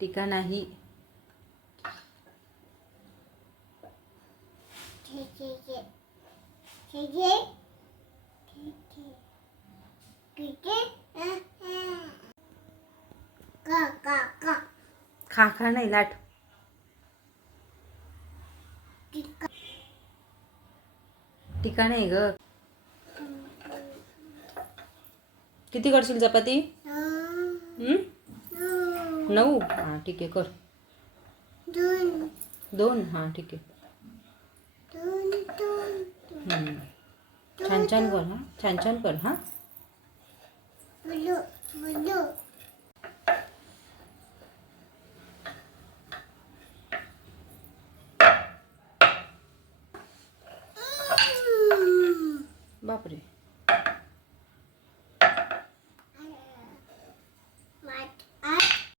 टीका नाही. खा खा नाही लाट. टीका नाही ग. किती करशील चपाती? 9. हां ठीक आहे कर. 2. हां ठीक आहे. छान छान कर. हां छान छान कर. हां बापरे.